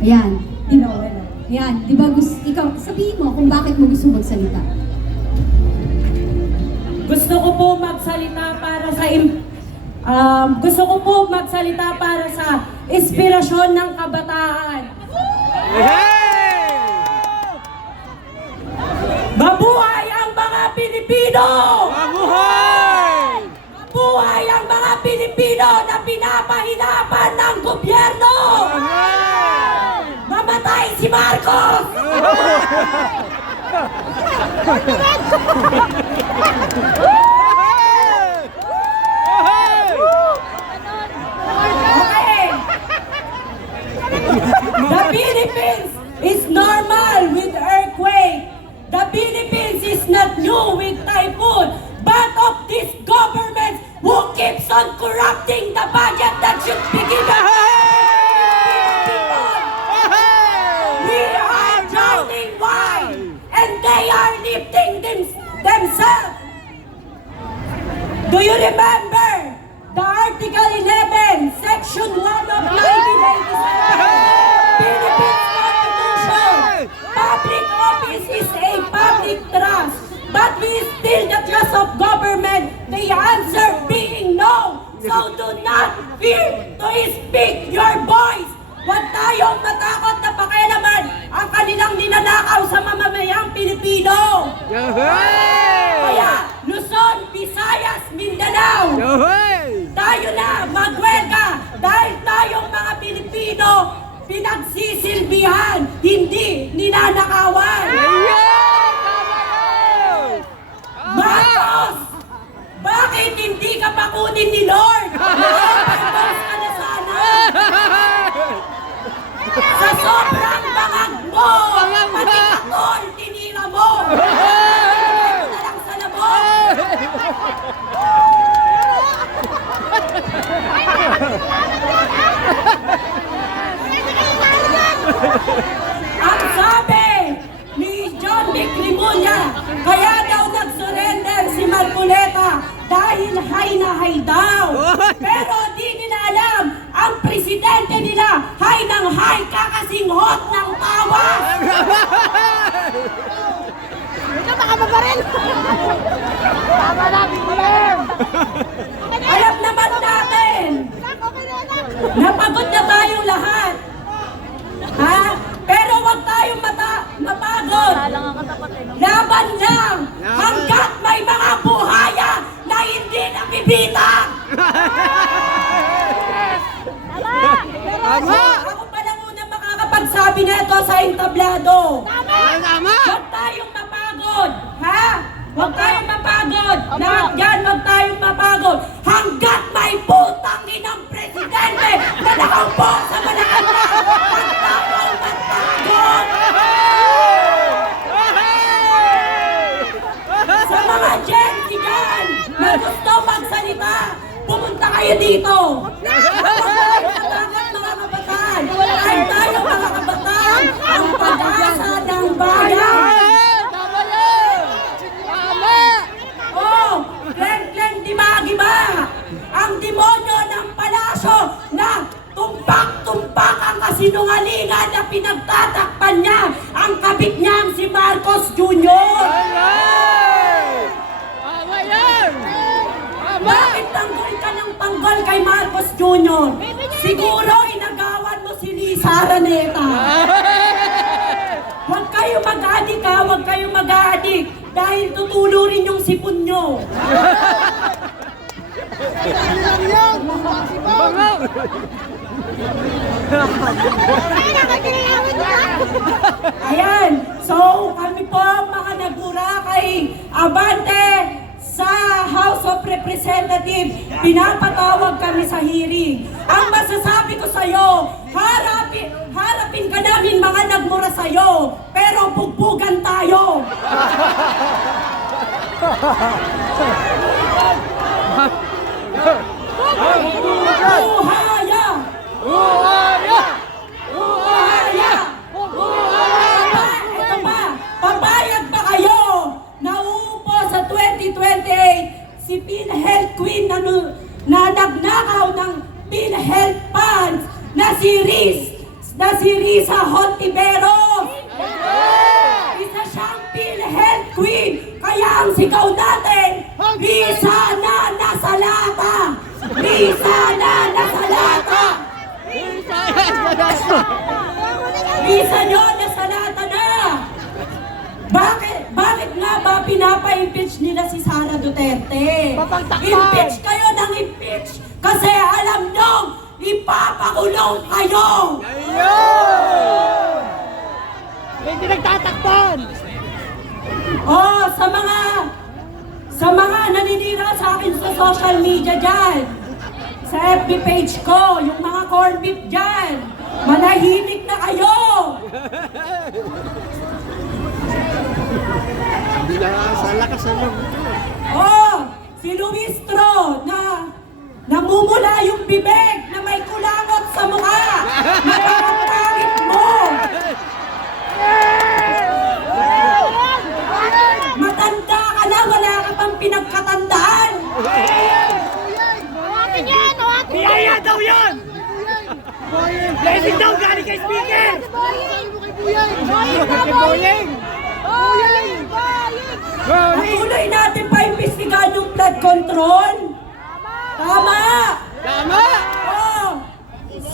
Ayan. Ayan. Di ba ikaw, sabihin mo kung bakit mo gusto magsalita. Gusto ko po magsalita para sa inspirasyon ng kabataan. Mabuhay ang mga Pilipino! Mabuhay! Mabuhay ang mga Pilipino na pinapahirapan ng gobyerno! Mamatay si Marcos! Okay. The Philippines is normal with earthquake. The Philippines is not new with typhoon. But of this government who keeps on corrupting the budget that should be given to the people. We are drowning. Why? And they are lifting themselves. Do you remember the Article 11, Section 1 of 1987? Philippines Constitution. Public office is a public trust. But we still the trust of government. The answer being no. So do not fear to speak your voice. Huwag tayong matakot na pakialaman ang kanilang ninanakaw sa mamamayang Pilipino. Kaya Luzon, Visayas, Mindanao, tayo na magwelga dahil tayong mga Pilipino pinagsisilbihan, hindi ninanakawan. Marcos! Bakit hindi ka pakunin ni Lord? Marcos ka na sana! Sa sobrang bangag mo, pati kakol, tinira mo! Na lang sa labog! Ang sabi ni John Vic Rimulya, kaya daw nag-surrender si Marcoleta dahil high na high daw. Pero di nila alam, ang presidente nila high ng high kakasinghot ng tawa. Ito baka mabaril! Tama na, Bilim! Alam naman natin, napagod na tayong lahat. Ha? Pero huwag tayong mapagod. Laban lang hanggat may mga buhaya na hindi nabibitang. Ako pa lang una makakapagsabi na ito sa entablado. Huwag tayong mapagod. Ha? Huwag tayong mapagod. Lahat yan, huwag tayong mapagod. Hanggat may putang inang presidente na nakaupo sa Malacanang. Huwag tayong mapagod. Sa mga Gen Z dyan na gusto magsalita, pumunta kayo dito. Huwag tayong mapagod mga kabataan. Dahil tayo mga kabataan, ang pag-asa ng bayan. Oh, Glenn Dimagima, ang demonyo ng palasyo na tumpak-tumpak ang kasinungalingan na pinagtatakpan niya ang kabit niyang si Marcos Jr. Bakit tanggol ka ng tanggol kay Marcos Jr.? Siguro inagawan mo si Lisa Araneta. Huwag kayo mag-adik ha, huwag kayo mag-adik. Dahil tutulo rin yung sipon nyo. Ayan, so kami po mga nagmura kay Abante sa House of Representatives, pinapatawag kami sa hearing. Ang masasabi ko sa'yo, harapin ka namin mga nagmura sa'yo, pero bugbugan tayo. Buhaya! Buhaya! Buhaya! Buhaya! Ito pa, papayag pa kayo na uupo sa 2028 si PhilHealth Queen na nagnakaw ng PhilHealth funds na si Riz na si Risa Hontiveros. Isa siyang PhilHealth Queen. Kaya ang sigaw natin, Risa na nasa lata! Risa na nasa lata! Risa nyo nasa lata na! Bakit nga ba pinapa-impeach nila si Sara Duterte? Papagtakpan! Impeach kayo ng impeach kasi alam nyo, ipapakulong kayo! Hindi nagtatakpan! Oh, sa mga naninira sa akin sa social media dyan, sa FB page ko, yung mga corn beef dyan, manahimik na kayo! Hindi na sa lakas ng loob. Oh, si Luistro na namumula yung bibig na may kulangot sa mukha! Napakapangit mo! Matanda ka na, wala ka pang pinagkatandaan! Hawakin yan! Hawakin yan! Biyaya daw yan! Blessing daw galing kay speaker! Boying! Patuloy natin pa imbestigahan yung flood control. Tama! Tama! Oh,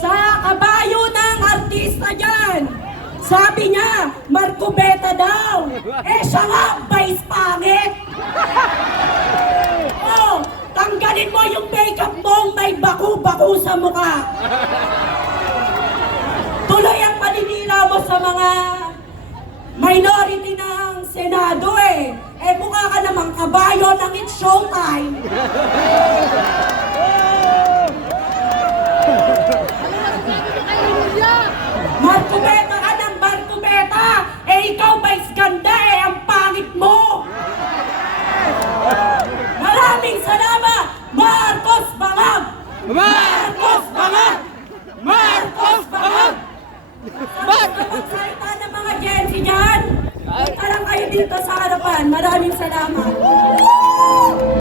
sa kabayo ng artista dyan, sabi niya, Marco Beta daw. Eh siya nga, vice pangit. Oh, tanggalin mo yung makeup mong may baku-baku sa mukha. Tuloy ang paninira mo sa mga minority ng Senado eh. Eh mukha ka namang kabayo ng It's Showtime. Marco Beta ka ng Marco Beta. Eh ikaw vice ganda eh, ang pangit mo. Maraming salamat, Marcos Bangag! Marcos Bangag! Marcos Bangag! Magsalita ng mga Gen Z dyan. Punta lang kayo dito sa harapan. Maraming salamat.